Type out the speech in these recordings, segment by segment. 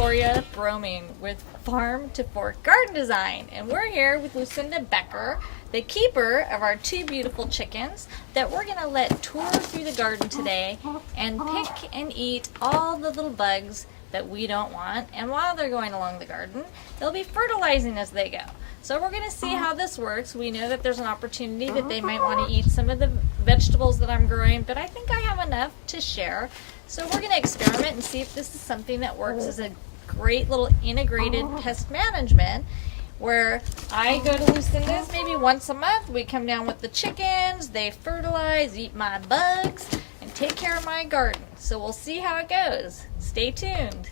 Gloria Broming with Farm to Fork Garden Design, and we're here with Lucinda Becker, the keeper of our two beautiful chickens that we're going to let tour through the garden today and pick and eat all the little bugs that we don't want. And while they're going along the garden, they'll be fertilizing as they go. So we're going to see how this works. We know that there's an opportunity that they might want to eat some of the vegetables that I'm growing, but I think I have enough to share. So we're going to experiment and see if this is something that works as a great little integrated pest management, where I go to Lucinda's maybe once a month. We come down with the chickens, they fertilize, eat my bugs, and take care of my garden. So we'll see how it goes. Stay tuned.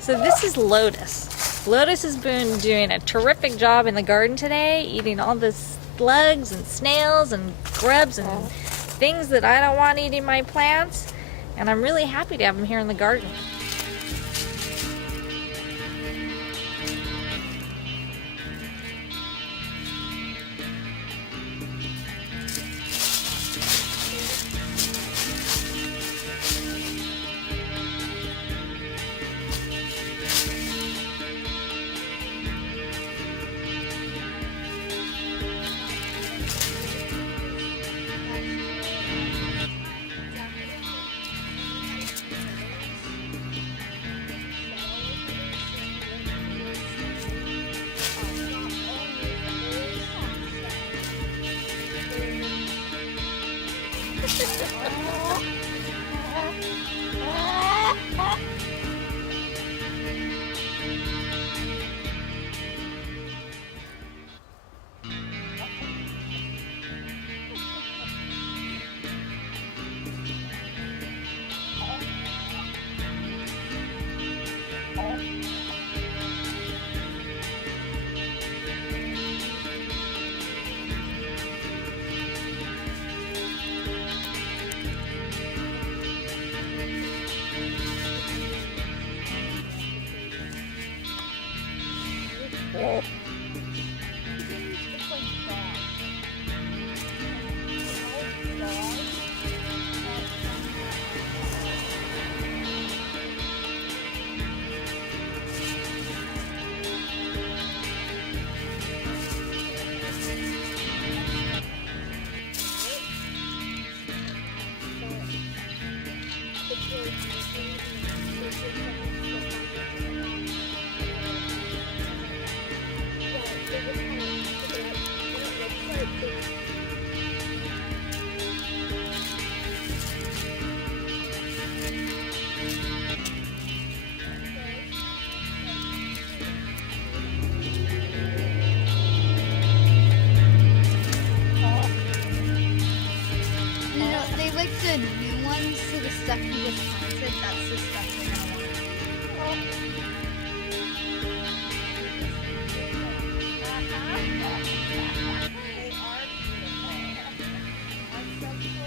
So this is Lotus. Lotus has been doing a terrific job in the garden today, eating all the slugs and snails and grubs and things that I don't want eating my plants. And I'm really happy to have him here in the garden. The new ones, so the stuff you just planted, that's the stuff you're gonna want to eat. They are beautiful. That's so cool.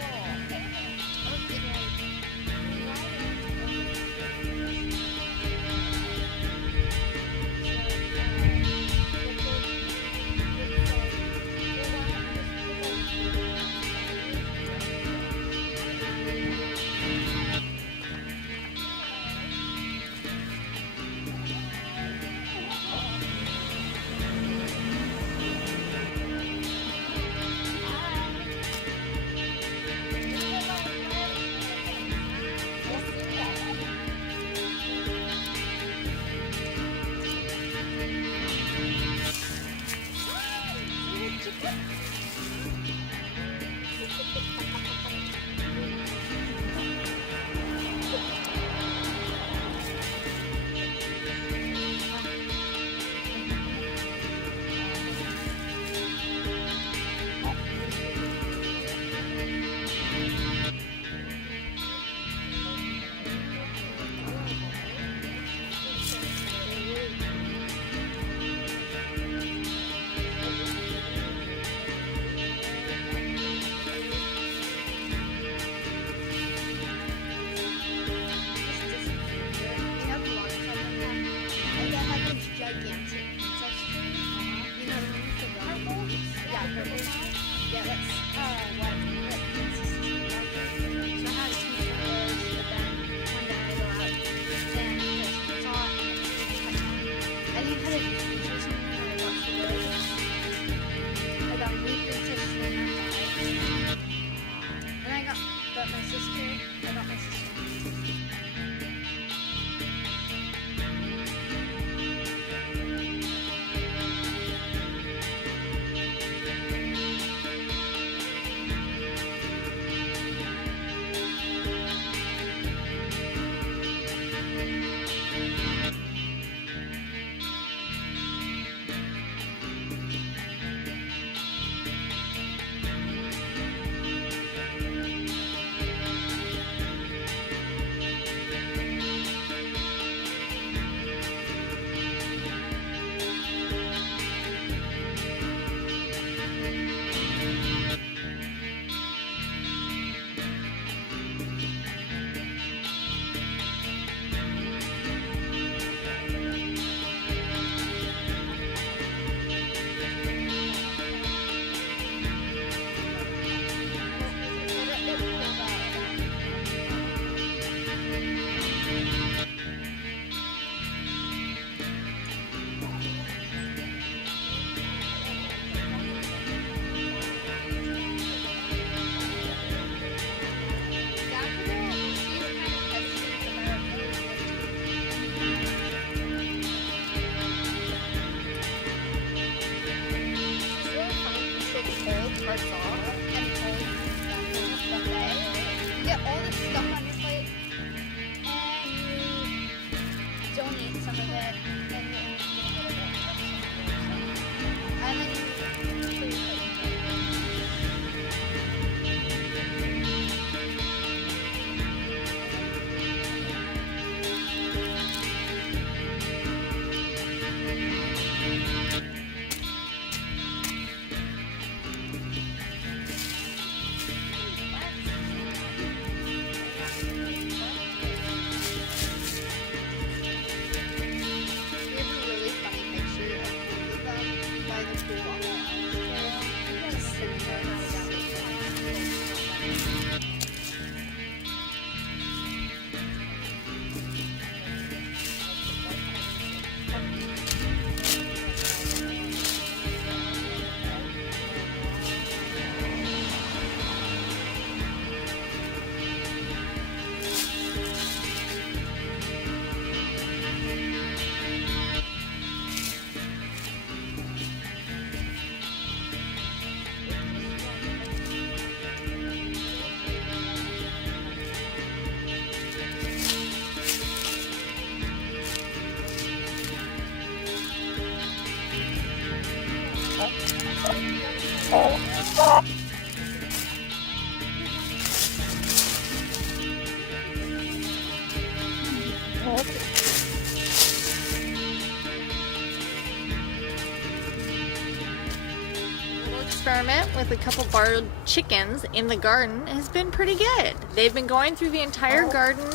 Experiment with a couple barred chickens in the garden has been pretty good. They've been going through the entire garden,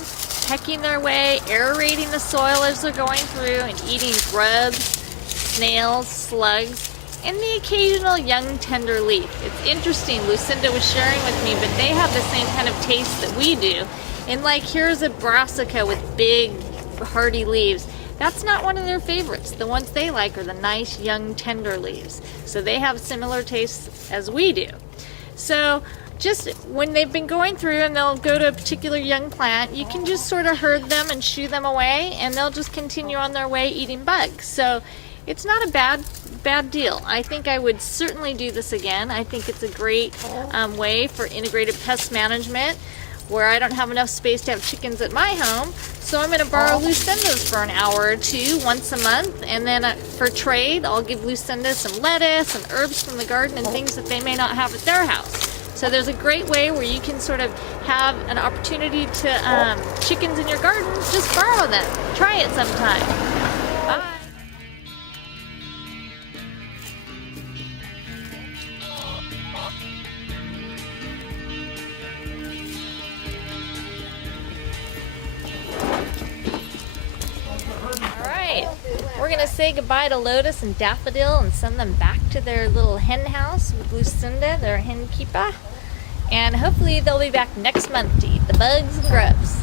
pecking their way, aerating the soil as they're going through, and eating grubs, snails, slugs, and the occasional young tender leaf. It's interesting, Lucinda was sharing with me, but they have the same kind of taste that we do. And like, here's a brassica with big hardy leaves. That's not one of their favorites. The ones they like are the nice young tender leaves. So they have similar tastes as we do. So just when they've been going through and they'll go to a particular young plant, you can just sort of herd them and shoo them away, and they'll just continue on their way eating bugs. So it's not a bad bad deal. I think I would certainly do this again. I think it's a great way for integrated pest management where I don't have enough space to have chickens at my home. So I'm going to borrow Lucinda's for an hour or two once a month, and then for trade I'll give Lucinda some lettuce and herbs from the garden and things that they may not have at their house. So there's a great way where you can sort of have an opportunity to chickens in your garden, just borrow them. Try it sometime. Bye. We're going to say goodbye to Lotus and Daffodil and send them back to their little hen house with Lucinda, their hen keeper. And hopefully they'll be back next month to eat the bugs and grubs.